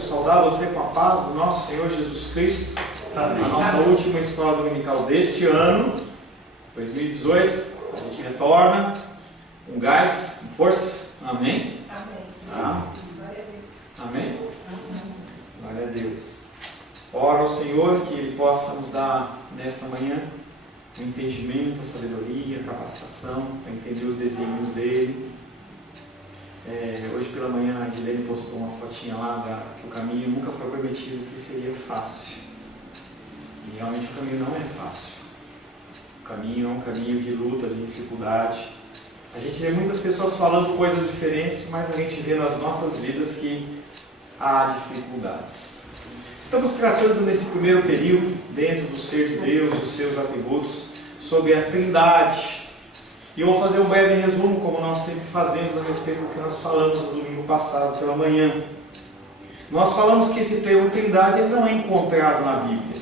quero saudar você com a paz do nosso Senhor Jesus Cristo. Amém. A nossa última escola dominical deste ano, 2018, a gente retorna com gás, com força. Amém? Amém. Ah. Glória a Deus. Amém? Glória a Deus. Ora ao Senhor que Ele possa nos dar nesta manhã o entendimento, a sabedoria, a capacitação para entender os desígnios dEle. Hoje pela manhã a Guilherme postou uma fotinha lá que o caminho nunca foi prometido que seria fácil. E realmente o caminho não é fácil. O caminho é um caminho de luta, de dificuldade. A gente vê muitas pessoas falando coisas diferentes, mas a gente vê nas nossas vidas que há dificuldades. Estamos tratando nesse primeiro período, dentro do ser de Deus, os seus atributos, sobre a Trindade. E eu vou fazer um breve resumo, como nós sempre fazemos, a respeito do que nós falamos no domingo passado pela manhã. Nós falamos que esse termo Trindade ele não é encontrado na Bíblia.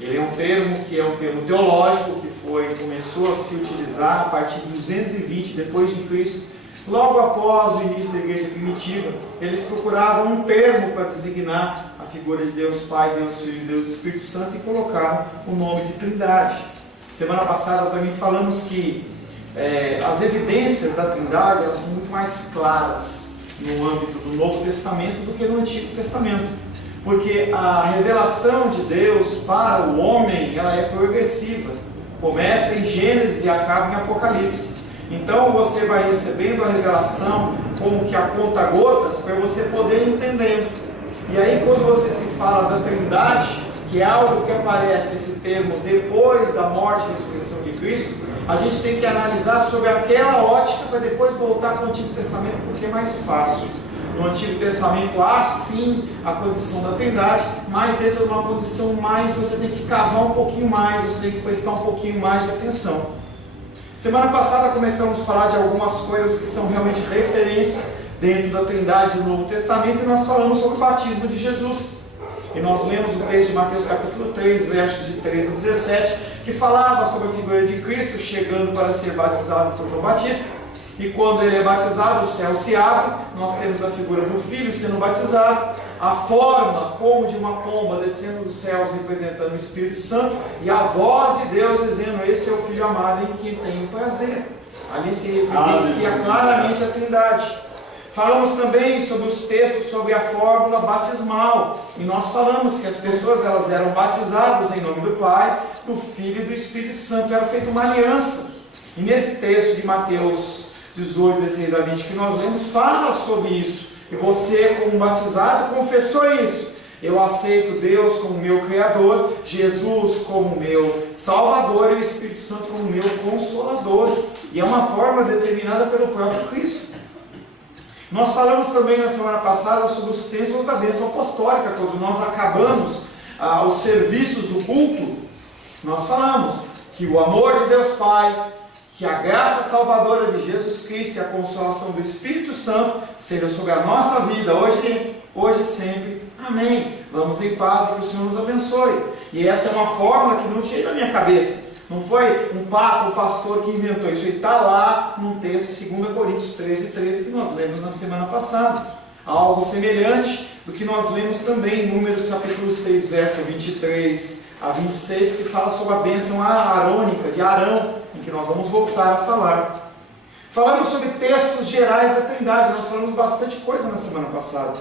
Ele é um termo que é um termo teológico que começou a se utilizar a partir de 220 depois de Cristo. Logo após o início da igreja primitiva, eles procuravam um termo para designar a figura de Deus Pai, Deus Filho e Deus Espírito Santo e colocaram o nome de Trindade. Semana passada também falamos que as evidências da Trindade elas são muito mais claras no âmbito do Novo Testamento do que no Antigo Testamento. Porque a revelação de Deus para o homem ela é progressiva. Começa em Gênesis e acaba em Apocalipse. Então você vai recebendo a revelação como que a conta-gotas para você poder entender. E aí quando você se fala da Trindade, que é algo que aparece esse termo depois da morte e ressurreição de Cristo, a gente tem que analisar sobre aquela ótica para depois voltar para o Antigo Testamento, porque é mais fácil. No Antigo Testamento há sim a condição da Trindade, mas dentro de uma condição mais, você tem que cavar um pouquinho mais, você tem que prestar um pouquinho mais de atenção. Semana passada começamos a falar de algumas coisas que são realmente referência dentro da Trindade do Novo Testamento e nós falamos sobre o batismo de Jesus. E nós lemos o texto de Mateus capítulo 3, versos de 13 a 17, que falava sobre a figura de Cristo chegando para ser batizado por João Batista. E quando ele é batizado, o céu se abre, nós temos a figura do Filho sendo batizado, a forma como de uma pomba descendo dos céus representando o Espírito Santo, e a voz de Deus dizendo, este é o Filho amado em quem tenho prazer. Ali se evidencia claramente a Trindade. Falamos também sobre os textos, sobre a fórmula batismal. E nós falamos que as pessoas elas eram batizadas em nome do Pai, do Filho e do Espírito Santo. Era feita uma aliança. E nesse texto de Mateus 18, 16 a 20 que nós lemos, fala sobre isso. E você, como batizado, confessou isso. Eu aceito Deus como meu Criador, Jesus como meu Salvador e o Espírito Santo como meu Consolador. E é uma forma determinada pelo próprio Cristo. Nós falamos também na semana passada sobre os textos da bênção apostólica. Quando nós acabamos os serviços do culto, nós falamos que o amor de Deus Pai, que a graça salvadora de Jesus Cristo e a consolação do Espírito Santo seja sobre a nossa vida, hoje e sempre. Amém. Vamos em paz e que o Senhor nos abençoe. E essa é uma fórmula que não tirei da minha cabeça. Não foi um pastor que inventou isso. Ele está lá num texto, 2 Coríntios 13, que nós lemos na semana passada. Algo semelhante do que nós lemos também em Números capítulo 6, verso 23 a 26, que fala sobre a bênção arônica de Arão, em que nós vamos voltar a falar. Falamos sobre textos gerais da Trindade, nós falamos bastante coisa na semana passada.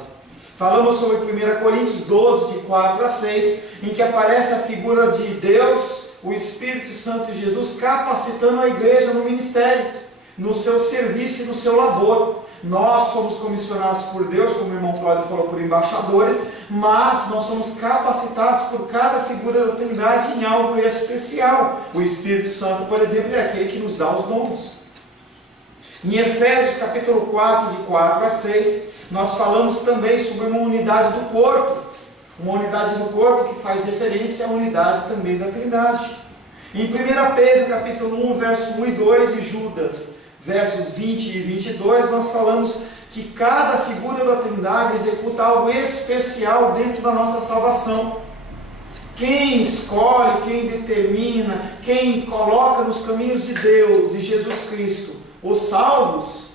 Falamos sobre 1 Coríntios 12, de 4 a 6, em que aparece a figura de Deus, o Espírito Santo e Jesus capacitando a igreja no ministério, no seu serviço e no seu labor. Nós somos comissionados por Deus, como o irmão Cláudio falou, por embaixadores, mas nós somos capacitados por cada figura da Trindade em algo especial. O Espírito Santo, por exemplo, é aquele que nos dá os dons. Em Efésios capítulo 4, de 4 a 6, nós falamos também sobre uma unidade do corpo. Uma unidade do corpo que faz referência à unidade também da Trindade. Em 1 Pedro capítulo 1, verso 1 e 2, e Judas, versos 20 e 22, nós falamos que cada figura da Trindade executa algo especial dentro da nossa salvação. Quem escolhe, quem determina, quem coloca nos caminhos de Deus, de Jesus Cristo, os salvos,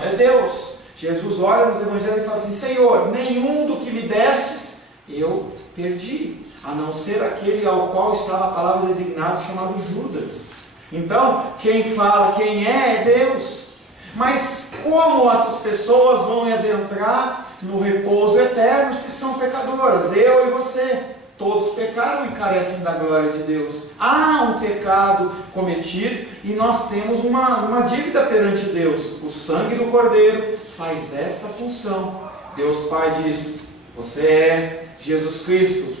é Deus. Jesus olha nos evangelhos e fala assim: Senhor, nenhum do que me destes eu perdi, a não ser aquele ao qual estava a palavra designada, chamado Judas. Então, quem fala, quem é Deus. Mas como essas pessoas vão adentrar no repouso eterno se são pecadoras? Eu e você. Todos pecaram e carecem da glória de Deus. Há um pecado cometido e nós temos uma dívida perante Deus. O sangue do Cordeiro faz essa função. Deus Pai diz: você é Jesus Cristo,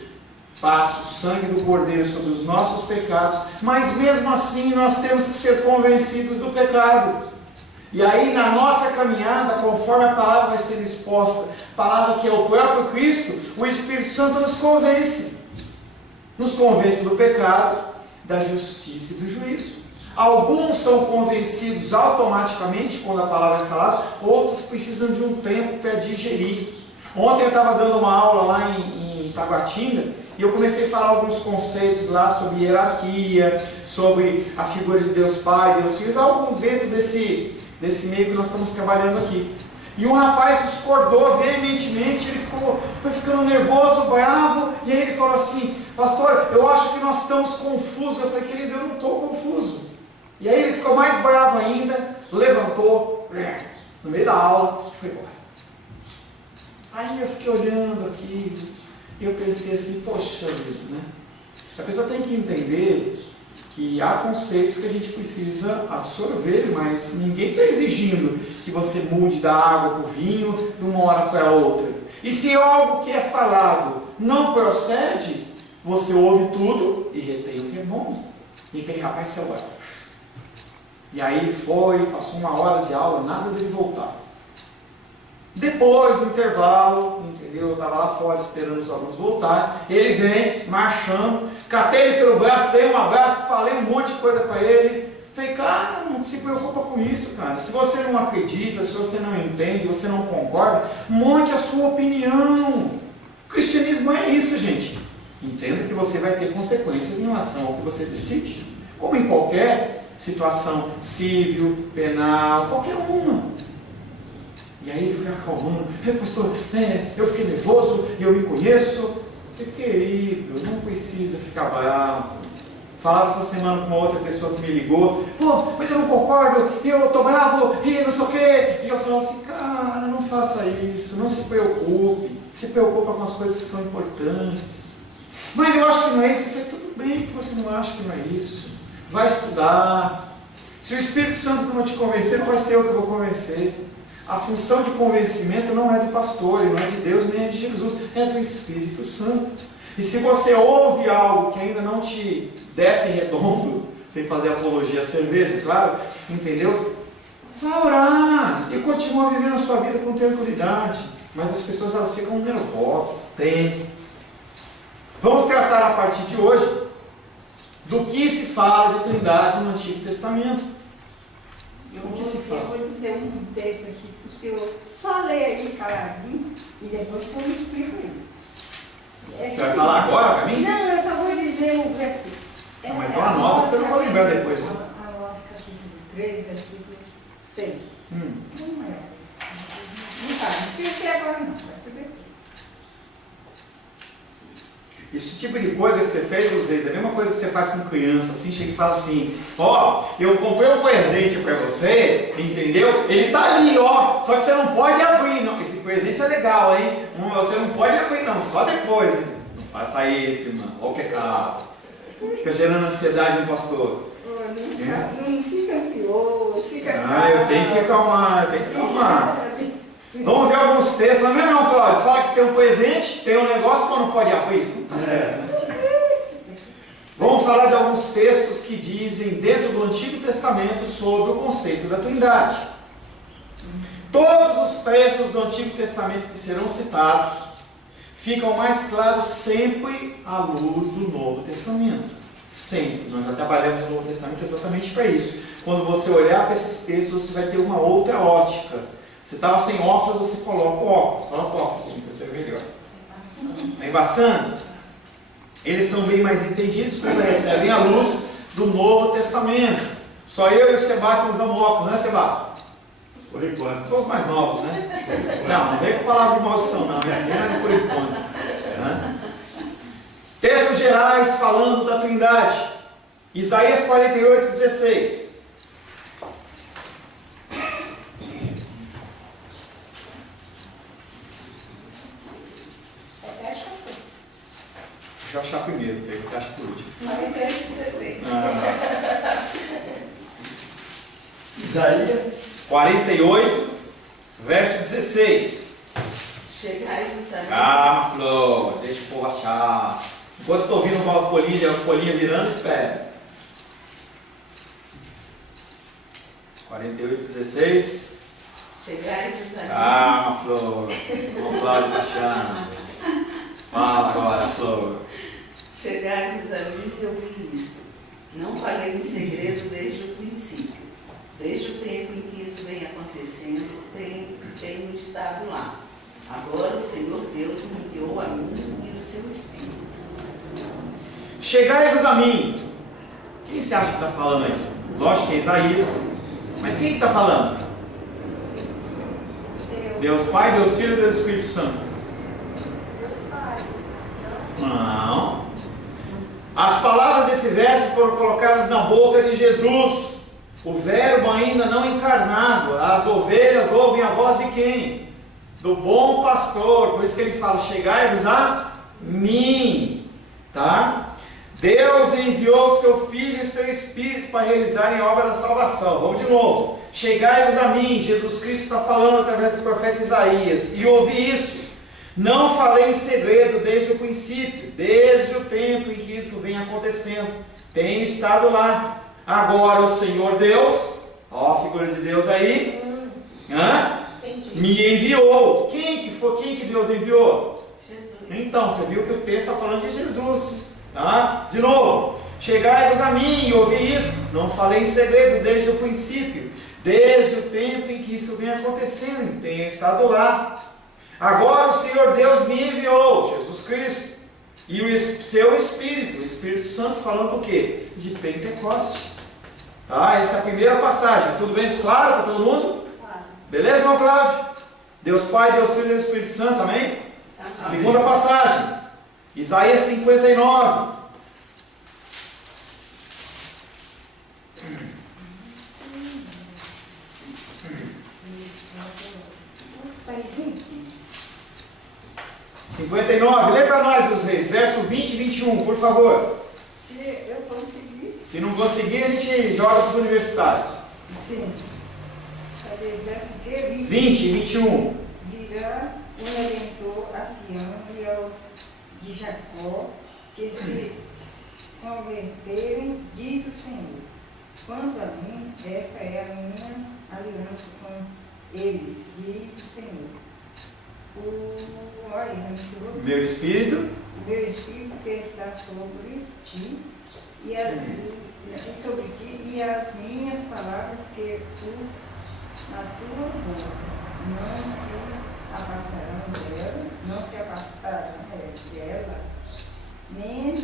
passa o sangue do Cordeiro sobre os nossos pecados, mas mesmo assim nós temos que ser convencidos do pecado. E aí na nossa caminhada, conforme a palavra vai ser exposta, a palavra que é o próprio Cristo, o Espírito Santo nos convence do pecado, da justiça e do juízo. Alguns são convencidos automaticamente quando a palavra é falada, outros precisam de um tempo para digerir. Ontem eu estava dando uma aula lá em Taguatinga, e eu comecei a falar alguns conceitos lá sobre hierarquia, sobre a figura de Deus Pai, Deus Filho, algo dentro desse meio que nós estamos trabalhando aqui. E um rapaz discordou veementemente, ele foi ficando nervoso, bravo, e aí ele falou assim: pastor, eu acho que nós estamos confusos. Eu falei: querido, eu não estou confuso. E aí ele ficou mais bravo ainda, levantou no meio da aula e foi embora. Aí eu fiquei olhando aquilo, e eu pensei assim: poxa vida, né? A pessoa tem que entender que há conceitos que a gente precisa absorver, mas ninguém está exigindo que você mude da água para o vinho de uma hora para outra. E se algo que é falado não procede, você ouve tudo e retém o que é bom. E aquele rapaz saiu lá. E aí ele foi, passou uma hora de aula, nada dele voltar. Depois do intervalo, entendeu? Eu estava lá fora esperando os alunos voltar. Ele vem marchando, catei ele pelo braço, dei um abraço, falei um monte de coisa para ele. Falei: cara, não se preocupa com isso, cara. Se você não acredita, se você não entende, você não concorda, monte a sua opinião. O cristianismo é isso, gente. Entenda que você vai ter consequências em relação ao que você decide, como em qualquer situação civil, penal, qualquer uma. E aí ele foi acalmando: pastor, eu fiquei nervoso e eu me conheço. Querido, não precisa ficar bravo. Falava essa semana com uma outra pessoa que me ligou: pô, mas eu não concordo, e eu estou bravo, e não sei o quê. E eu falava assim: cara, não faça isso, não se preocupe, se preocupa com as coisas que são importantes. Mas eu acho que não é isso. Eu falei: tudo bem que você não acha que não é isso, vai estudar. Se o Espírito Santo não te convencer, não vai ser eu que vou convencer. A função de convencimento não é do pastor, não é de Deus, nem é de Jesus, é do Espírito Santo. E se você ouve algo que ainda não te desce redondo, sem fazer apologia à cerveja, claro, entendeu? Vá orar e continua vivendo a sua vida com tranquilidade. Mas as pessoas, elas ficam nervosas, tensas. Vamos tratar a partir de hoje do que se fala de Trindade no Antigo Testamento. Eu vou dizer um texto aqui para o senhor só ler aí caladinho e depois eu me explico isso. Você vai falar agora para mim? Não, eu só vou dizer o versículo. Não, mas então anota, porque eu não vou lembrar depois. Né? Amós capítulo 3, versículo 6. Não é. Não tá, não precisa ser agora não, vai ser depois. Esse tipo de coisa que você fez, os reis, é a mesma coisa que você faz com criança, assim, chega e fala assim: ó, eu comprei um presente para você, entendeu? Ele tá ali, ó, só que você não pode abrir, não. Esse presente é legal, hein? Você não pode abrir, não, só depois, hein? Não faça isso, irmão, olha o pecado. Fica gerando ansiedade no pastor. Não fica ansioso, fica. Eu tenho que acalmar, Vamos ver alguns textos, não é mesmo, Cláudio? Fala que tem um presente, tem um negócio, mas não pode abrir. Isso não está certo, né? Vamos falar de alguns textos que dizem, dentro do Antigo Testamento, sobre o conceito da Trindade. Todos os textos do Antigo Testamento que serão citados ficam mais claros sempre à luz do Novo Testamento. Sempre. Nós já trabalhamos no Novo Testamento exatamente para isso. Quando você olhar para esses textos, você vai ter uma outra ótica. Você estava sem óculos, você coloca o óculos. Coloca o óculos, gente, para você ver melhor. Está embaçando? Eles são bem mais entendidos quando recebem a luz do Novo Testamento. Só eu e o Seba que usamos óculos, não é, Seba? Por enquanto. São os mais novos, né? Não vem com palavra de maldição, não. É por enquanto. Né? Textos gerais falando da Trindade. Isaías 48, 16. Deixa eu achar primeiro, que aí você acha por último. 48, 16. Isaías 48, verso 16. Chegai-vos a mim. Calma, Flor, deixa o povo achar. Enquanto eu estou ouvindo uma folhinha virando, espera. 48, 16. Chegai-vos a mim. Calma, Flor. O Cláudio está achando. Fala agora, Flor. Chegai-vos a mim e ouvi isto. Não falei em segredo desde o princípio. Desde o tempo em que isso vem acontecendo, tenho estado lá. Agora o Senhor Deus me enviou a mim e o seu Espírito. Chegai-vos a mim. Quem você acha que está falando aí? Lógico que é Isaías. Mas quem está falando? Deus Pai, Deus Filho e Deus Espírito Santo. Deus Pai. Não. As palavras desse verso foram colocadas na boca de Jesus. O verbo ainda não encarnado. As ovelhas ouvem a voz de quem? Do bom pastor. Por isso que ele fala: chegai-vos a mim. Tá? Deus enviou seu Filho e seu Espírito para realizarem a obra da salvação. Vamos de novo. Chegai-vos a mim. Jesus Cristo está falando através do profeta Isaías. E ouvi isso. Não falei em segredo desde o princípio, desde o tempo em que isso vem acontecendo. Tenho estado lá. Agora o Senhor Deus, ó a figura de Deus aí, me enviou. Quem que Deus enviou? Jesus. Então, você viu que o texto está falando de Jesus. Tá? De novo, chegai-vos a mim e ouvi isso. Não falei em segredo desde o princípio, desde o tempo em que isso vem acontecendo. Tenho estado lá. Agora o Senhor Deus me enviou, Jesus Cristo, e o seu Espírito, o Espírito Santo, falando do quê? De Pentecoste. Tá? Essa é a primeira passagem. Tudo bem claro para todo mundo? Claro. Beleza, irmão Cláudio? Deus Pai, Deus Filho e Deus Espírito Santo, amém? Amém. Segunda passagem, Isaías 59. Lê para nós, os reis, verso 20 e 21, por favor. Se eu conseguir. Se não conseguir, a gente joga para os universitários. Sim. Cadê? Verso o quê? 20 e 21. Virá o Redentor a Sião e aos de Jacó, que se converterem, diz o Senhor. Quanto a mim, esta é a minha aliança com eles, diz o Senhor. Meu Espírito Meu Espírito que está sobre ti e as minhas palavras que pus na tua boca não se apartarão dela, nem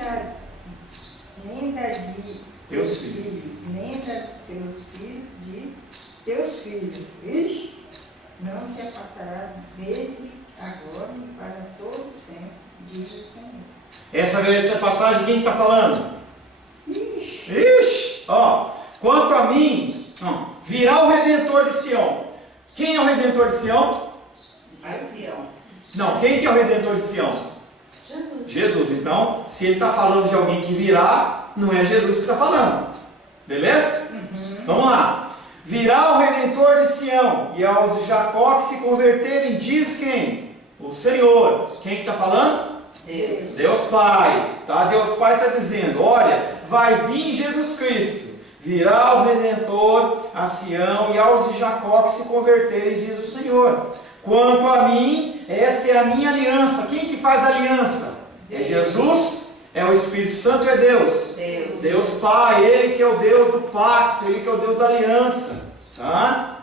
da de teus filhos, nem da teus filhos de teus filhos. Ixi, não se apartará desde agora e para todo sempre, diz o Senhor. Essa passagem, quem está falando? Ixi. Ó, quanto a mim, virá o Redentor de Sião. Quem é o Redentor de Sião? A Sião. Não, quem que é o Redentor de Sião? Jesus. Jesus. Então, se ele está falando de alguém que virá, não é Jesus que está falando. Beleza? Vamos lá. Virá o Redentor de Sião, e aos de Jacó que se converterem, diz quem? O Senhor. Quem que está falando? Deus. Deus Pai. Tá? Deus Pai está dizendo: olha, vai vir Jesus Cristo, virá o Redentor a Sião, e aos de Jacó que se converterem, diz o Senhor. Quanto a mim, esta é a minha aliança. Quem que faz a aliança? É Jesus, é o Espírito Santo, é Deus. Deus Pai, Ele que é o Deus do pacto, Ele que é o Deus da aliança. Tá?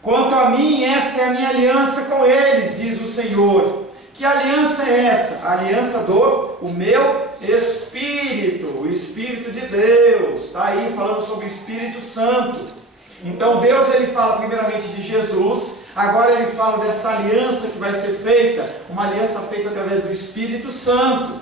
Quanto a mim, esta é a minha aliança com eles, diz o Senhor. Que aliança é essa? A aliança o meu Espírito, o Espírito de Deus. Está aí falando sobre o Espírito Santo. Então Deus ele fala primeiramente de Jesus, agora ele fala dessa aliança que vai ser feita, uma aliança feita através do Espírito Santo,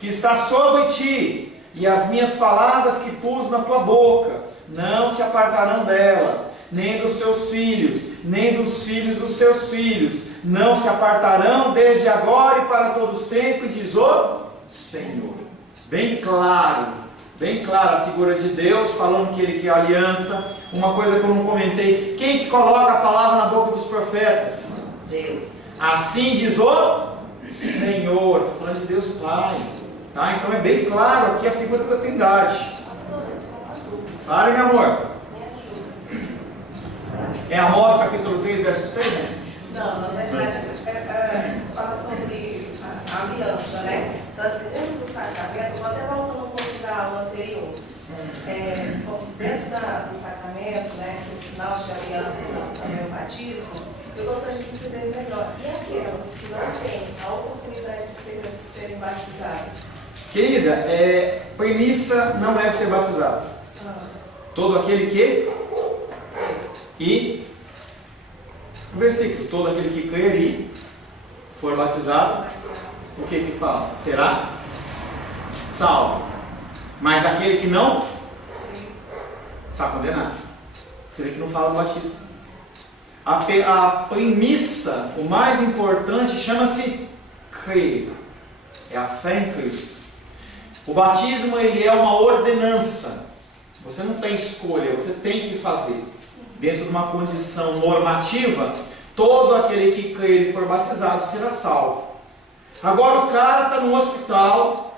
que está sobre ti, e as minhas palavras que pus na tua boca, não se apartarão dela, nem dos seus filhos, nem dos filhos dos seus filhos, não se apartarão desde agora e para todo sempre, diz o Senhor. Bem claro a figura de Deus, falando que Ele quer aliança. Uma coisa que eu não comentei, quem que coloca a palavra na boca dos profetas? Deus. Assim diz o Senhor. Estou falando de Deus Pai, tá? Então é bem claro aqui a figura da Trindade. Fale, meu amor. É Amós capítulo 3, verso 6, né? Não, na verdade, fala sobre a aliança, né? Então, assim, dentro do sacramento, vou até voltando um pouco da aula anterior. Dentro do sacramento, né, que o sinal de aliança também é o batismo, eu gostaria de entender melhor. E aquelas que não têm a oportunidade de serem batizadas? Querida, premissa não é ser batizado. Todo aquele que... E o versículo, todo aquele que crer e for batizado, o que fala? Será salvo. Mas aquele que não está condenado. Você vê que não fala do batismo. A premissa, o mais importante, chama-se crer. É a fé em Cristo. O batismo ele é uma ordenança. Você não tem escolha, você tem que fazer. Dentro de uma condição normativa, todo aquele que crer e for batizado será salvo. Agora o cara está no hospital,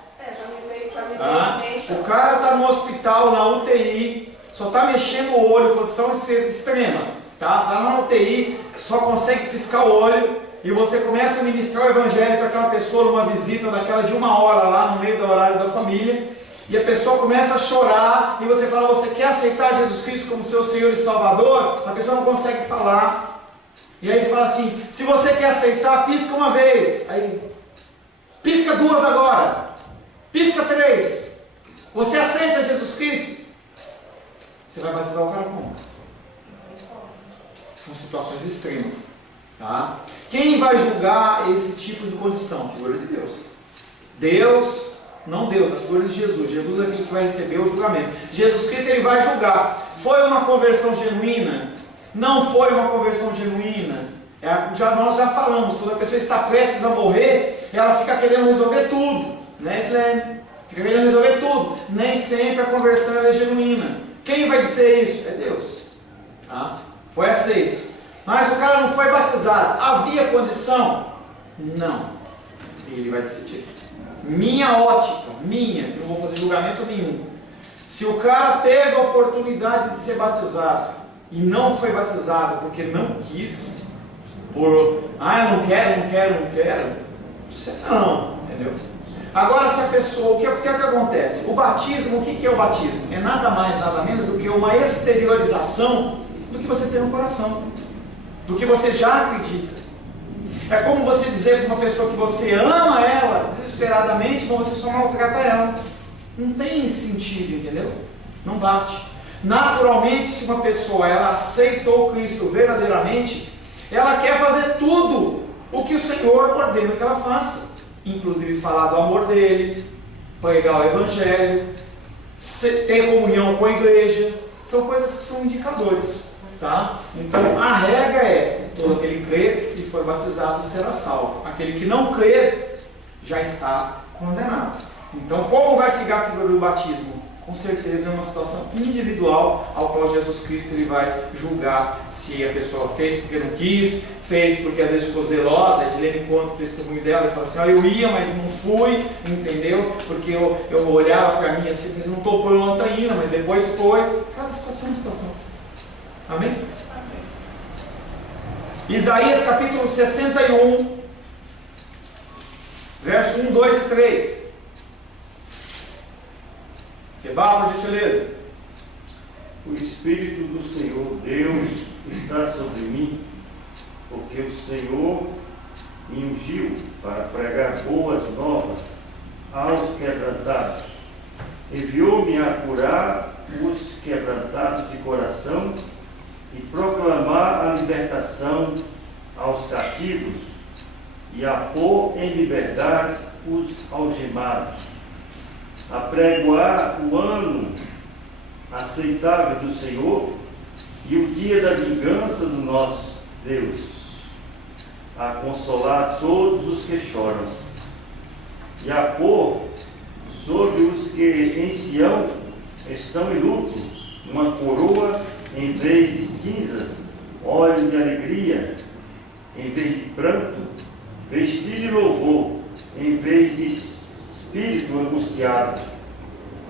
o cara está no hospital, na UTI, só está mexendo o olho, condição extrema, tá? Está na UTI, só consegue piscar o olho, e você começa a ministrar o evangelho para aquela pessoa numa visita daquela de 1 hora lá no meio do horário da família, e a pessoa começa a chorar, e você fala, você quer aceitar Jesus Cristo como seu Senhor e Salvador? A pessoa não consegue falar. E aí você fala assim, se você quer aceitar, pisca uma vez. Aí, pisca 2 agora. Pisca 3. Você aceita Jesus Cristo? Você vai batizar o cara como? São situações extremas. Tá? Quem vai julgar esse tipo de condição? A figura de Deus. Deus... Não Deus, a figura de Jesus. Jesus é aquele que vai receber o julgamento. Jesus Cristo ele vai julgar. Foi uma conversão genuína? Não foi uma conversão genuína. Nós já falamos, quando a pessoa está prestes a morrer, ela fica querendo resolver tudo. Né, Edilene? Fica querendo resolver tudo. Nem sempre a conversão é genuína. Quem vai dizer isso? É Deus. Tá? Foi aceito. Mas o cara não foi batizado. Havia condição? Não. Ele vai decidir. Minha ótica, eu não vou fazer julgamento nenhum. Se o cara teve a oportunidade de ser batizado e não foi batizado porque não quis, eu não quero, você não, entendeu? Agora se a pessoa, o que acontece? O batismo, o que é o batismo? É nada mais, nada menos do que uma exteriorização do que você tem no coração, do que você já acredita. É como você dizer para uma pessoa que você ama ela desesperadamente, mas você só maltrata ela. Não tem sentido, entendeu? Não bate. Naturalmente, se uma pessoa ela aceitou Cristo verdadeiramente, ela quer fazer tudo o que o Senhor ordena que ela faça. Inclusive falar do amor dele, pregar o Evangelho, ter comunhão com a igreja. São coisas que são indicadores. Tá? Então a regra é, todo aquele que crer e for batizado será salvo. Aquele que não crer já está condenado. Então como vai ficar a figura do batismo? Com certeza é uma situação individual ao qual Jesus Cristo ele vai julgar se a pessoa fez porque não quis, fez porque às vezes ficou zelosa. A Edilene conta o testemunho dela e fala assim, eu ia mas não fui, entendeu? Porque eu olhava para mim assim, mas não estou pronta ainda, mas depois foi. Cada situação é uma situação. Amém? Amém? Isaías capítulo 61, verso 1, 2 e 3. Seba, por gentileza. O Espírito do Senhor Deus está sobre mim, porque o Senhor me ungiu para pregar boas novas aos quebrantados. Enviou-me a curar os quebrantados de coração e proclamar a libertação aos cativos e a pôr em liberdade os algemados, a pregoar o ano aceitável do Senhor e o dia da vingança do nosso Deus, a consolar todos os que choram e a pôr sobre os que em Sião estão em luto uma coroa em vez de cinzas, óleo de alegria em vez de pranto, vestir de louvor em vez de espírito angustiado,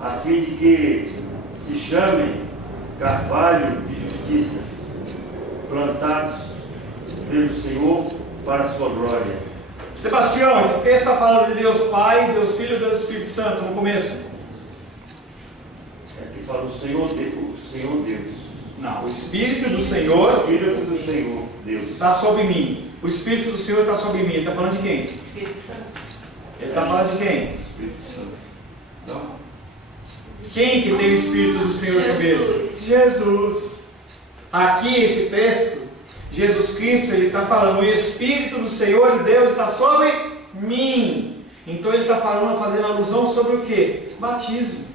a fim de que se chamem carvalho de justiça, plantados pelo Senhor para a sua glória. Sebastião, esse texto está falando de Deus Pai, Deus Filho e Deus Espírito Santo no começo? Aqui fala o Senhor Deus. Não, o Espírito do Senhor, O Espírito do Senhor Deus está sobre mim. O Espírito do Senhor está sobre mim. Ele está falando de quem? Espírito Santo. Ele está falando de quem? Espírito Santo. Não. Quem que tem o Espírito do Senhor sobre ele? Jesus. Aqui esse texto, Jesus Cristo, ele está falando, o Espírito do Senhor e Deus está sobre mim. Então ele está falando, fazendo alusão sobre o quê? Batismo.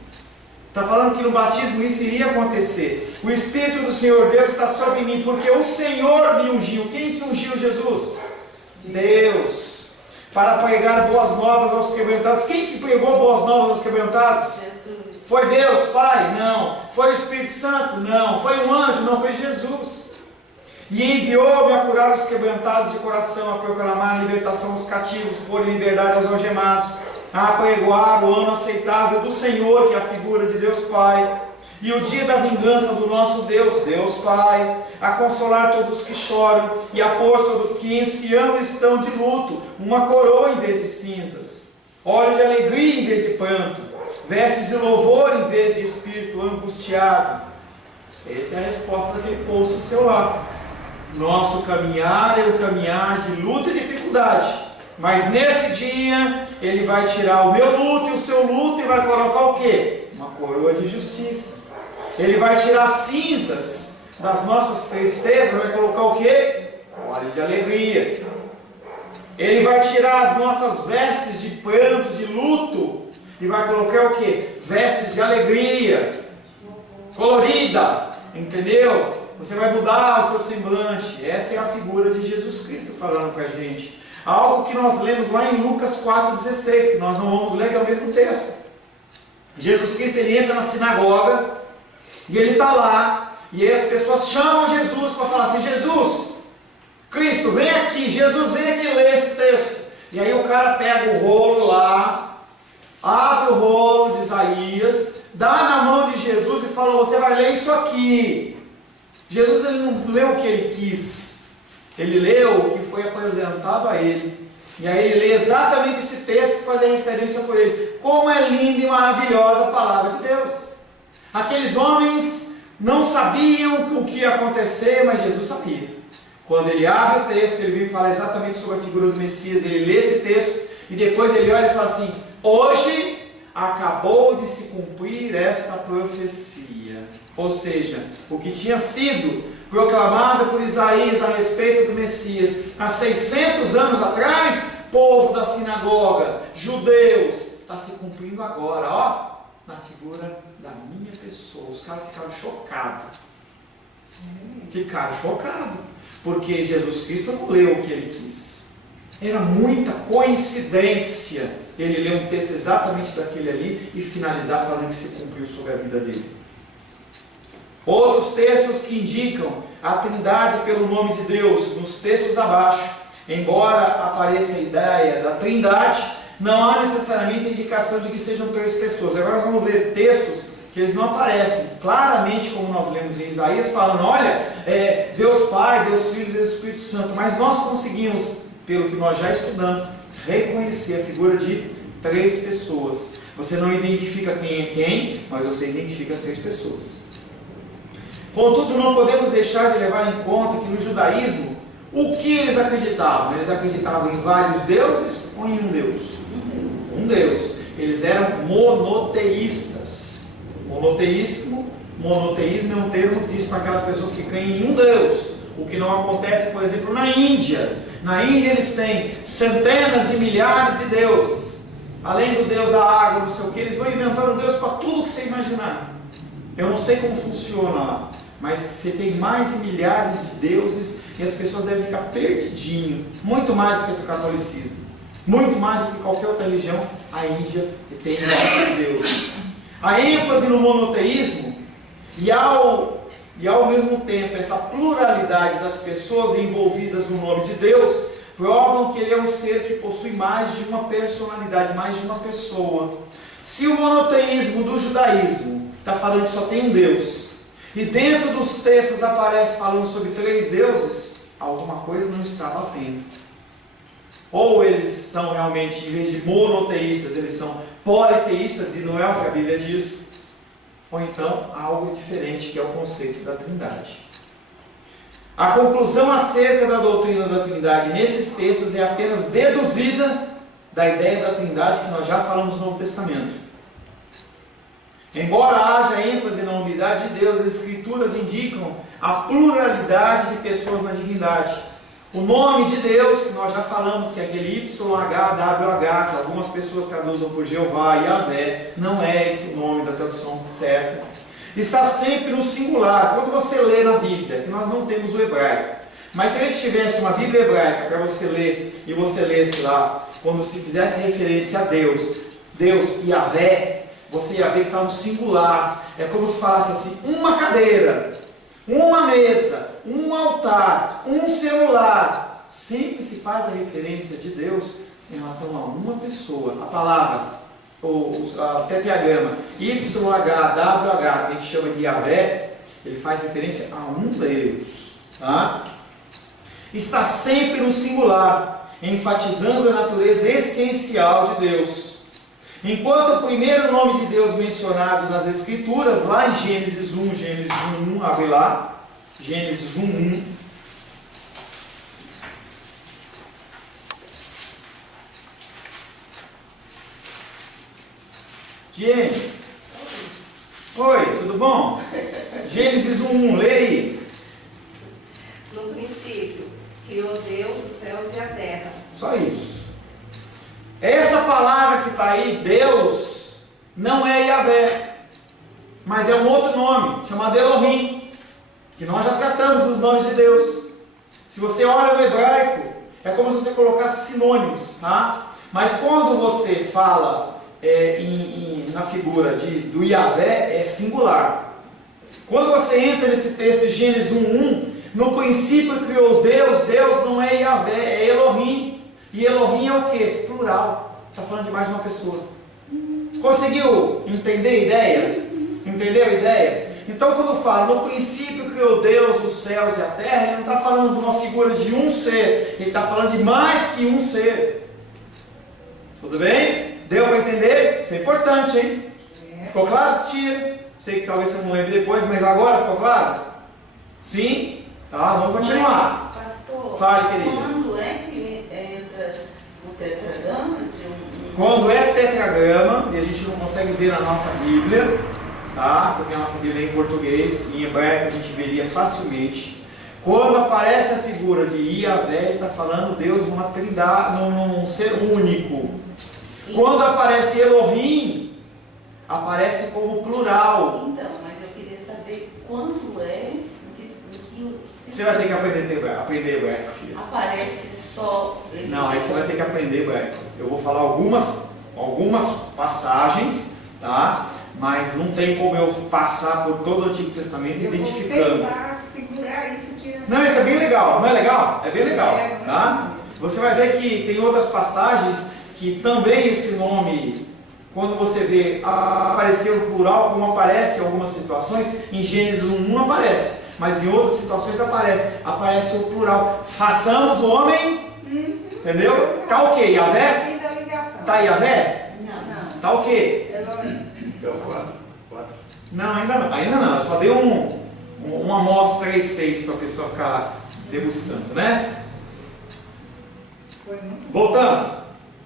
Está falando que no batismo isso iria acontecer. O Espírito do Senhor Deus está sobre mim, porque o Senhor me ungiu. Quem que ungiu Jesus? Deus. Para pregar boas novas aos quebrantados. Quem que pregou boas novas aos quebrantados? Jesus. Foi Deus, Pai? Não. Foi o Espírito Santo? Não. Foi um anjo? Não. Foi Jesus. E enviou-me a curar os quebrantados de coração, a proclamar a libertação dos cativos, pôr em liberdade aos algemados, a apregoar o ano aceitável do Senhor, que é a figura de Deus Pai, e o dia da vingança do nosso Deus, Deus Pai, a consolar todos os que choram, e a pôr sobre os que em Sião estão de luto, uma coroa em vez de cinzas, óleo de alegria em vez de pranto, vestes de louvor em vez de espírito angustiado. Essa é a resposta daquele post seu lá. Nosso caminhar é o caminhar de luta e dificuldade, mas nesse dia ele vai tirar o meu luto e o seu luto e vai colocar o quê? Uma coroa de justiça. Ele vai tirar cinzas das nossas tristezas, vai colocar o quê? Óleo de alegria. Ele vai tirar as nossas vestes de pranto, de luto, e vai colocar o quê? Vestes de alegria, colorida, entendeu? Você vai mudar o seu semblante. Essa é a figura de Jesus Cristo falando com a gente. Algo que nós lemos lá em Lucas 4,16, que nós não vamos ler, que é o mesmo texto. Jesus Cristo, ele entra na sinagoga, e ele está lá, e aí as pessoas chamam Jesus para falar assim, Jesus, Cristo, vem aqui, Jesus, vem aqui ler esse texto. E aí o cara pega o rolo lá, abre o rolo de Isaías, dá na mão de Jesus e fala, você vai ler isso aqui. Jesus, ele não leu o que ele quis, ele leu o que foi apresentado a ele. E aí ele lê exatamente esse texto que faz a referência por ele. Como é linda e maravilhosa a palavra de Deus. Aqueles homens não sabiam o que ia acontecer, mas Jesus sabia. Quando ele abre o texto, ele vem falar exatamente sobre a figura do Messias, ele lê esse texto, e depois ele olha e fala assim, hoje acabou de se cumprir esta profecia. Ou seja, o que tinha sido proclamado por Isaías a respeito do Messias há 600 anos atrás, povo da sinagoga, judeus, está se cumprindo agora, ó, na figura da minha pessoa. Os caras ficaram chocados. Ficaram chocados, porque Jesus Cristo não leu o que ele quis. Era muita coincidência ele ler um texto exatamente daquele ali e finalizar falando que se cumpriu sobre a vida dele. Outros textos que indicam a Trindade pelo nome de Deus, nos textos abaixo, embora apareça a ideia da Trindade, não há necessariamente indicação de que sejam 3 pessoas. Agora nós vamos ver textos que eles não aparecem claramente, como nós lemos em Isaías, falando, olha, Deus Pai, Deus Filho e Deus Espírito Santo, mas nós conseguimos, pelo que nós já estudamos, reconhecer a figura de 3 pessoas. Você não identifica quem é quem, mas você identifica as 3 pessoas. Contudo, não podemos deixar de levar em conta que no judaísmo, o que eles acreditavam? Eles acreditavam em vários deuses ou em um Deus? Um Deus. Eles eram monoteístas. Monoteísmo Monoteísmo é um termo que diz para aquelas pessoas que creem em um Deus, o que não acontece, por exemplo, na Índia. Na Índia eles têm centenas de milhares de deuses, além do Deus da água, não sei o que, eles vão inventando Deus para tudo que você imaginar. Eu não sei como funciona lá, mas você tem mais de milhares de deuses e as pessoas devem ficar perdidinho, muito mais do que o catolicismo, muito mais do que qualquer outra religião. A Índia tem esses deuses. A ênfase no monoteísmo e ao mesmo tempo essa pluralidade das pessoas envolvidas no nome de Deus provam que ele é um ser que possui mais de uma personalidade, mais de uma pessoa. Se o monoteísmo do judaísmo está falando que só tem um Deus, e dentro dos textos aparece falando sobre 3 deuses, alguma coisa não está batendo. Ou eles são realmente, em vez de monoteístas, eles são politeístas, e não é o que a Bíblia diz, ou então algo diferente, que é o conceito da Trindade. A conclusão acerca da doutrina da Trindade nesses textos é apenas deduzida da ideia da Trindade que nós já falamos no Novo Testamento. Embora haja ênfase na unidade de Deus, as Escrituras indicam a pluralidade de pessoas na divindade. O nome de Deus, que nós já falamos, que é aquele YHWH, que algumas pessoas traduzem por Jeová e Yahvé, não é esse o nome da tradução certa, está sempre no singular. Quando você lê na Bíblia, que nós não temos o hebraico, mas se a gente tivesse uma Bíblia hebraica para você ler, e você lesse lá, quando se fizesse referência a Deus e Yahvé, você ia ver que está no singular. É como se falasse assim: uma cadeira, uma mesa, um altar, um celular. Sempre se faz a referência de Deus em relação a uma pessoa. A palavra, a tetragrama YHWH, que a gente chama de Yahvé, ele faz referência a um Deus. Tá? Está sempre no singular, enfatizando a natureza essencial de Deus. Enquanto o primeiro nome de Deus mencionado nas Escrituras, lá em Gênesis 1, abre lá, Gênesis 1. Jenny. Oi, tudo bom? Gênesis 1, lê aí. No princípio, criou Deus os céus e a terra. Só isso. Essa palavra que está aí, Deus, não é Yahvé, mas é um outro nome, chamado Elohim, que nós já tratamos os nomes de Deus. Se você olha no hebraico, é como se você colocasse sinônimos, tá? Mas quando você fala na figura do Yahvé, é singular. Quando você entra nesse texto de Gênesis 1:1, no princípio criou Deus, Deus não é Yahvé, é Elohim. E Elohim é o que? Plural. Está falando de mais de uma pessoa. Conseguiu entender a ideia? Entendeu a ideia? Então quando fala, no princípio criou Deus os céus e a terra, ele não está falando de uma figura de um ser, ele está falando de mais que um ser. Tudo bem? Deu para entender? Isso é importante, hein? Ficou claro, tia? Sei que talvez você não lembre depois, mas agora ficou claro? Sim? Tá, vamos continuar. Mas, pastor, fale, querida. Quando é que entra o tetragrama de um... Quando é tetragrama, e a gente não consegue ver na nossa Bíblia, tá? Porque a nossa Bíblia é em português, em hebraico a gente veria facilmente. Quando aparece a figura de Yahvé, ele está falando Deus numa trindade, num ser único. Quando aparece Elohim, aparece como plural. Então, mas eu queria saber quando é que você vai ter que aprender hebraico, filha. Aparece só... Não, aí você vai ter que aprender hebraico. Eu vou falar algumas passagens, tá? Mas não tem como eu passar por todo o Antigo Testamento identificando. Vou tentar segurar isso aqui. Não, isso é bem legal, não é legal? É bem legal, tá? Você vai ver que tem outras passagens que também esse nome, quando você vê aparecer o plural, como aparece em algumas situações, em Gênesis 1 aparece, mas em outras situações aparece o plural. Façamos o homem, entendeu? Tá o quê? Yahvé? Fiz a ligação. Tá Yahvé? Não. Tá o quê? É o 4. Não, ainda não. Eu só dei uma amostra 3-6 para a pessoa ficar degustando, né? Foi muito. Voltando.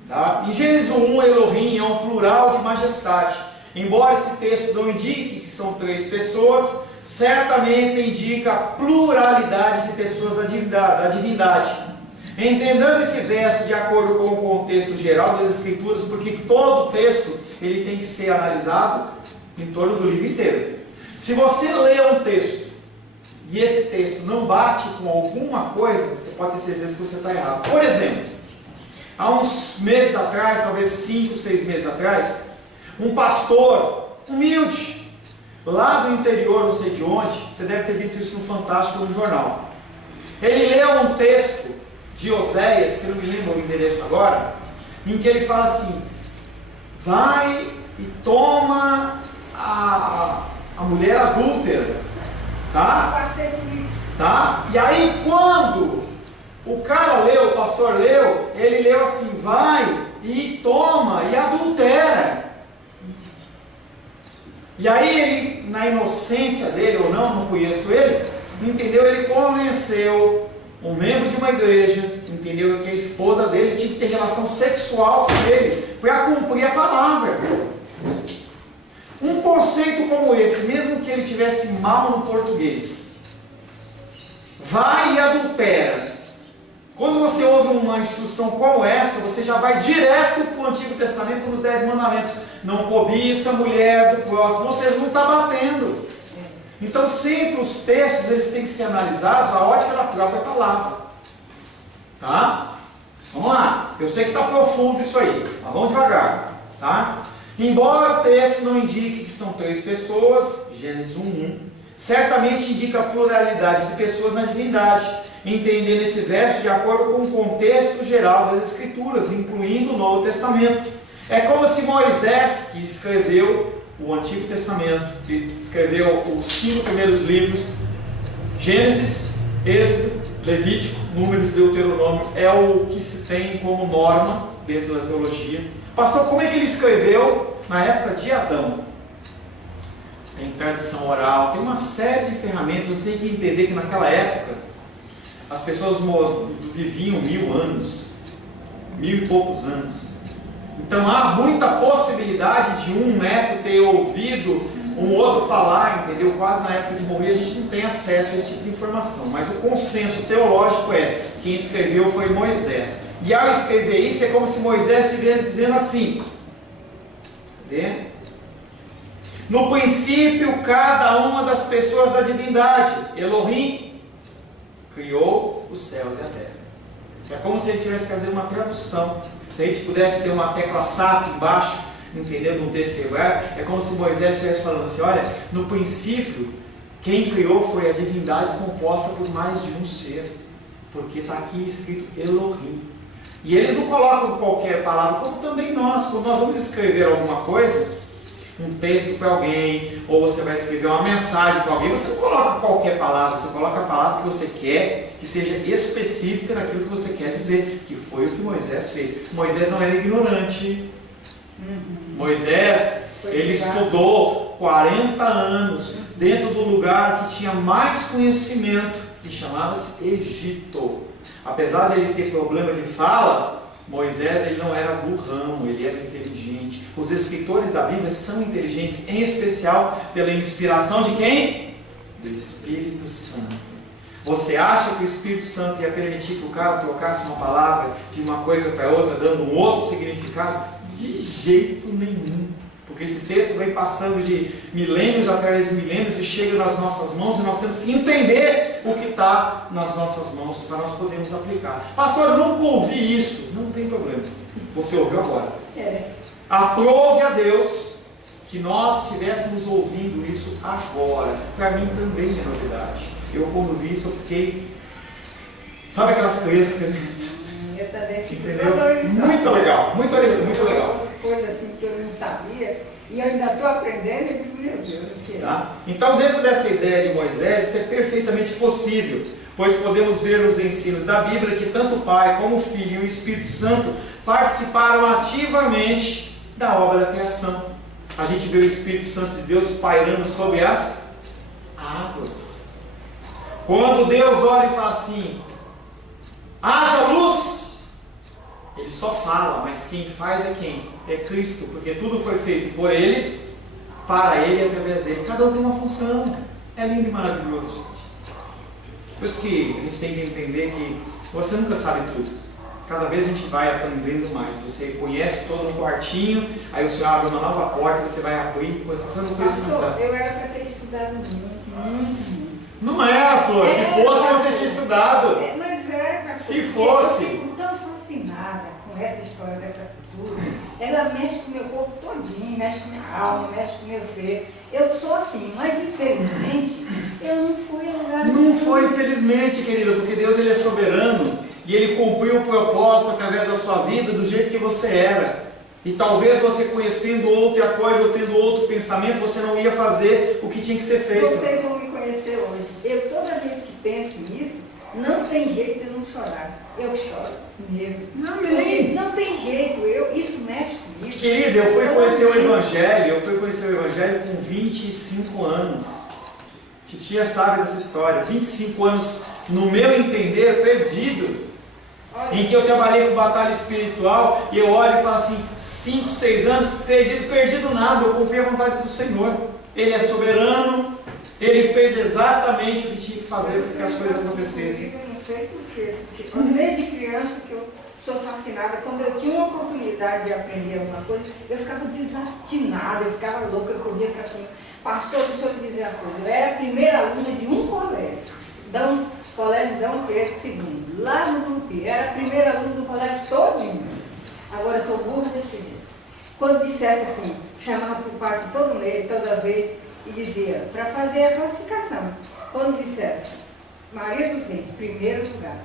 Tá? Em Gênesis 1, Elohim é um plural de majestade. Embora esse texto não indique que são 3 pessoas, certamente indica a pluralidade de pessoas da divindade. Entendendo esse verso de acordo com o contexto geral das Escrituras, porque todo o texto ele tem que ser analisado em torno do livro inteiro. Se você lê um texto e esse texto não bate com alguma coisa, você pode ter certeza que você está errado. Por exemplo, há uns meses atrás, talvez 5, 6 meses atrás, um pastor humilde, lá do interior, não sei de onde, você deve ter visto isso no Fantástico, no jornal. Ele leu um texto de Oséias, que eu não me lembro o endereço agora, em que ele fala assim: vai e toma a mulher adúltera, tá? Passei por isso. Tá? E aí quando o cara leu, o pastor leu, ele leu assim: vai e toma e adultera. E aí ele, na inocência dele ou não conheço ele, entendeu? Ele convenceu um membro de uma igreja, entendeu? Que a esposa dele tinha que ter relação sexual com ele para cumprir a palavra. Um conceito como esse, mesmo que ele tivesse mal no português, vai e adultera. Quando você ouve uma instrução como essa, você já vai direto para o Antigo Testamento nos 10 mandamentos. Não cobiça a mulher do próximo, ou seja, não está batendo. Então sempre os textos eles têm que ser analisados à ótica da própria palavra. Tá? Vamos lá. Eu sei que está profundo isso aí, mas vamos devagar. Tá? Embora o texto não indique que são 3 pessoas, Gênesis 1:1, certamente indica a pluralidade de pessoas na divindade, entendendo esse verso de acordo com o contexto geral das Escrituras, incluindo o Novo Testamento. É como se Moisés, que escreveu o Antigo Testamento, que escreveu os 5 primeiros livros, Gênesis, Êxodo, Levítico, Números e Deuteronômio, é o que se tem como norma dentro da teologia. Pastor, como é que ele escreveu na época de Adão? Tem tradição oral, tem uma série de ferramentas. Você tem que entender que naquela época as pessoas viviam 1000 anos, 1000 e poucos anos. Então há muita possibilidade de um neto ter ouvido um outro falar, entendeu? Quase na época de morrer a gente não tem acesso a esse tipo de informação. Mas o consenso teológico é: quem escreveu foi Moisés. E ao escrever isso é como se Moisés estivesse dizendo assim: entende? No princípio, cada uma das pessoas da divindade, Elohim, criou os céus e a terra. É como se ele tivesse trazendo uma tradução. Se a gente pudesse ter uma tecla SAP embaixo, entendendo no texto hebraico, é como se Moisés estivesse falando assim: olha, no princípio, quem criou foi a divindade composta por mais de um ser, porque está aqui escrito Elohim. E eles não colocam qualquer palavra, como também nós, quando nós vamos escrever alguma coisa, um texto para alguém, ou você vai escrever uma mensagem para alguém, você não coloca qualquer palavra, você coloca a palavra que você quer, que seja específica naquilo que você quer dizer, que foi o que Moisés fez. Moisés não era ignorante. Moisés, ele estudou 40 anos dentro do lugar que tinha mais conhecimento, que chamava-se Egito. Apesar de ele ter problema de fala, Moisés ele não era burrão, ele era inteligente. Os escritores da Bíblia são inteligentes, em especial pela inspiração de quem? Do Espírito Santo. Você acha que o Espírito Santo ia permitir que o cara trocasse uma palavra de uma coisa para outra, dando um outro significado? De jeito nenhum. Porque esse texto vem passando de milênios através de milênios e chega nas nossas mãos, e nós temos que entender o que está nas nossas mãos para nós podermos aplicar. Pastor, eu nunca ouvi isso. Não tem problema. Você ouviu agora. Aprove a Deus que nós estivéssemos ouvindo isso agora. Para mim também é novidade. Eu quando vi isso eu fiquei... Sabe aquelas crianças que... Eu também fico entendeu? Muito legal, muito legal, muito legal. Coisas assim que eu não sabia e eu ainda estou aprendendo e digo, meu Deus, o que é Tá? isso? Então, dentro dessa ideia de Moisés, isso é perfeitamente possível, pois podemos ver nos ensinos da Bíblia que tanto o Pai como o Filho e o Espírito Santo participaram ativamente da obra da criação. A gente vê o Espírito Santo de Deus pairando sobre as águas. Quando Deus olha e fala assim: haja luz, Ele só fala, mas quem faz é quem? É Cristo, porque tudo foi feito por Ele, para Ele e através dele. Cada um tem uma função. É lindo e maravilhoso, gente. Por isso que a gente tem que entender que você nunca sabe tudo. Cada vez a gente vai aprendendo mais. Você conhece todo um quartinho, aí o Senhor abre uma nova porta, você vai abrir, você não foi estudar. Pastor, eu era para ter estudado muito. Não era, Flor. Se fosse, você tinha estudado. Mas era. Se fosse. Eu fico tão fascinada com essa história dessa cultura. Ela mexe com o meu corpo todinho, mexe com minha alma, mexe com o meu ser. Eu sou assim, mas infelizmente eu não fui a lugar nenhum. Não foi, infelizmente, querida, porque Deus ele é soberano e Ele cumpriu o propósito através da sua vida do jeito que você era. E talvez você conhecendo outra coisa ou tendo outro pensamento, você não ia fazer o que tinha que ser feito. Vocês vão me conhecer hoje. Eu toda vez que penso nisso, não tem jeito de eu não chorar. Eu choro mesmo. Amém. Não tem jeito, isso mexe comigo. Querida, eu fui conhecer o Evangelho com 25 anos. Titia sabe dessa história. 25 anos, no meu entender, perdido. Em que eu trabalhei com batalha espiritual e eu olho e falo assim, 5, 6 anos, perdido nada, eu cumpri a vontade do Senhor. Ele é soberano, Ele fez exatamente o que tinha que fazer para que as coisas acontecessem. Eu não sei porquê, porque desde criança que eu sou fascinada, quando eu tinha uma oportunidade de aprender alguma coisa, eu ficava desatinada, eu ficava louca, eu corria para cima. Pastor, deixa eu lhe dizer uma coisa, eu era a primeira aluna de um colégio, Colégio Dom Pedro II, lá no Tupi. Era a primeira aluna do colégio todinho. Agora eu estou burra desse jeito. Quando dissesse assim, chamava por parte todo mês, toda vez, e dizia, para fazer a classificação. Quando dissesse, Maria dos Reis, primeiro lugar.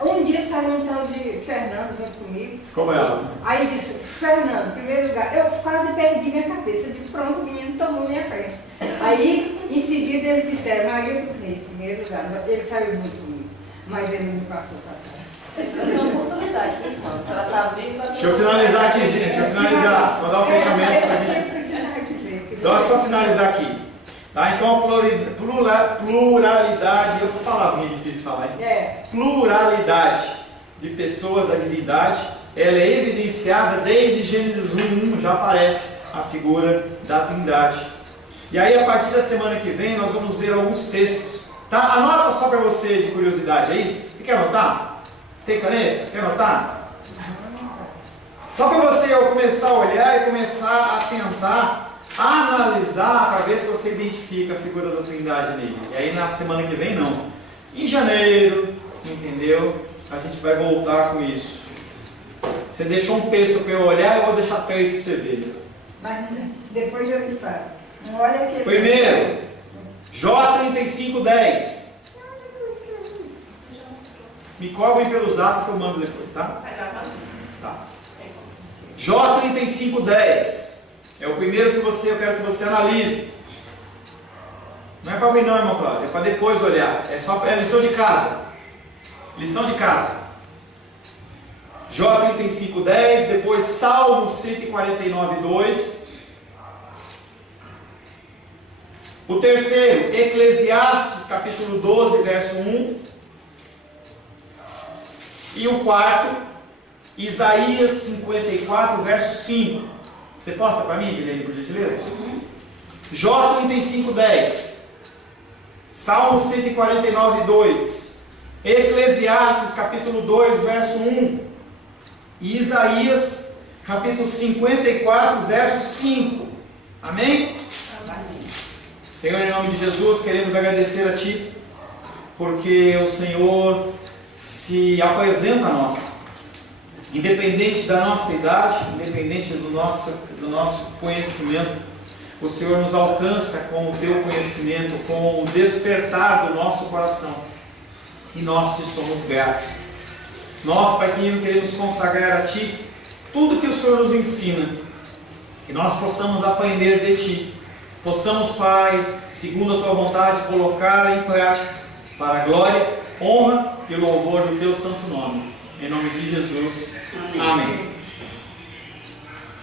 Um dia saiu um tal de Fernando junto comigo. Como é ela? Aí disse, Fernando, primeiro lugar. Eu quase perdi minha cabeça. Eu disse, pronto, o menino tomou minha frente. Aí, em seguida, eles disseram, Maria dos Reis, primeiro lugar. Ele saiu junto comigo, mas ele me passou para trás. Tem uma oportunidade, minha irmã. Se ela está viva, Deixa eu finalizar aqui, gente. Deixa eu finalizar. Só dar um fechamento para a gente. Então, só finalizar aqui. Tá? Então, a pluralidade, outra palavrinha difícil de falar, hein? Pluralidade de pessoas da divindade, ela é evidenciada desde Gênesis 1, já aparece a figura da Trindade. E aí, a partir da semana que vem, nós vamos ver alguns textos. Tá? Anota só para você de curiosidade aí. Você quer anotar? Tem caneta? Quer anotar? Só para você começar a olhar e começar a tentar analisar para ver se você identifica a figura da Trindade nele. E aí na semana que vem não. Em janeiro, entendeu? A gente vai voltar com isso. Você deixou um texto para eu olhar, eu vou deixar 3 para você ver. Mas depois eu lhe falo. Não olha aqui. Primeiro, J3510. Me cobrem pelo zap que eu mando depois, tá? Vai gravar? Tá. J3510. É o primeiro que eu quero que você analise. Não é para mim não, irmão Cláudio, é para depois olhar. É lição de casa. Lição de casa. J3510, depois Salmo 149:2. O terceiro, Eclesiastes capítulo 12, verso 1. E o quarto, Isaías 54, verso 5. Você posta para mim, Dilene, por gentileza? J3510, Salmo 149:2, Eclesiastes capítulo 2, verso 1, e Isaías capítulo 54, verso 5. Amém? Amém. Senhor, em nome de Jesus, queremos agradecer a Ti, porque o Senhor se apresenta a nós. Independente da nossa idade, independente do nosso conhecimento, o Senhor nos alcança com o Teu conhecimento, com o despertar do nosso coração. E nós te somos gratos. Nós, Pai querido, queremos consagrar a Ti tudo que o Senhor nos ensina. Que nós possamos aprender de Ti. Possamos, Pai, segundo a Tua vontade, colocar em prática para a glória, honra e louvor do Teu santo nome. Em nome de Jesus. Amém.